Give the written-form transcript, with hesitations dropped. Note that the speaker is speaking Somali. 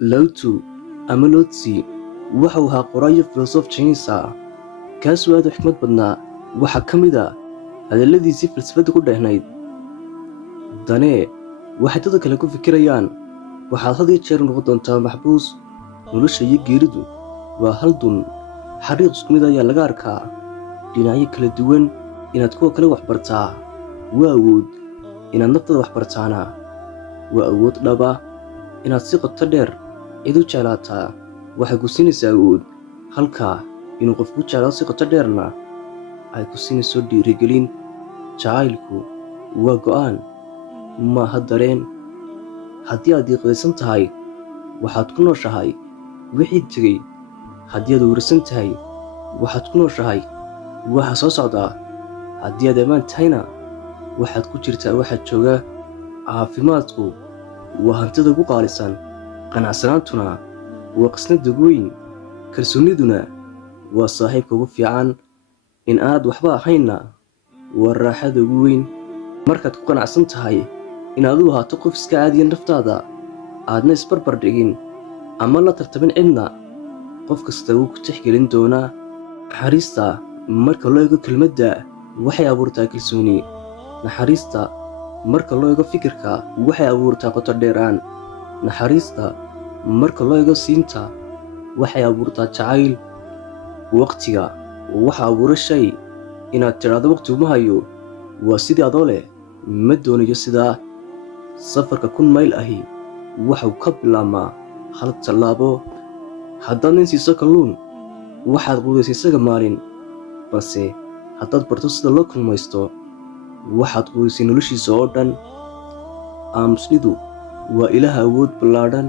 Lao-Tzu ama Lao-Tzu waxa uu ahaa qoraayo filoosof Chinese ah kaasoo aad u xikmad badnaa. Waxaa ka mid ah hadalladiisii falsafadda ku dheehnayd: danee waxay dadka kale ku fikirayaan, waxaad had iyo jeer noqon doontaa maxbuus. Nolosha iyo geeridu waa hal dun, xariiq isku mid ayaa laga arkaa. Dhinacyo kala duwan inaad kuwa kale wax bartaa waa awood, inaad naftada wax bartaana waa awood dhaba. Inaad si qoto dheer cid u jeclaataa waxay ku siinaysaa awood, halka inuu qofku jeclaado si qoto dheerna ay ku siinayso dhiirigelin. Jacaylku waa go'aan, maaha dareen. Haddii aad diiqadaysan tahay, waxaad ku nooshahay wixii tegey. Haddii aad uursan tahay, waxaad ku nooshahay waxa soo socdaa. Haddii aad ammaan tahayna, waxaad ku jirtaa waxa jooga. Caafimaadku waa hantida ugu qaalisan, qanacsanaantuna waa qasnada ugu weyn, kalsooniduna waa saaxiibka ugu fiican. In aanad waxba ahaynna waa raaxada ugu weyn. Markaad ku qanacsan tahay inaad u ahaato qof iska caadiya naftaada, aadna isbarbar dhigin ama la tartamin cidna, qof kasta wuu ku tixgelin doonaa. Naxariista marka loo eego kelmadda waxay abuurtaa kalsooni. Naxariista marka loo eego fikirka waxay abuurtaa qoto dheeraan. Naxariista marka loo eego siinta waxay abuurtaa jacayl. Waqtiga waxa abuura shay. Inaad tidhaahdo waqti uma hayo waa sidii adoo leh ma doonayo sidaa. Safarka 1000 mayl ahi waxuu ka bilaabmaa hal tallaabo. Haddaad nin siiso kalluun, waxaad quudaysay isaga maalin, balse haddaad barto sida loo kalluumaysto, waxaad quudaysay noloshiisa oo dhan. Aamusnidu waa ilaah awood ballaadhan.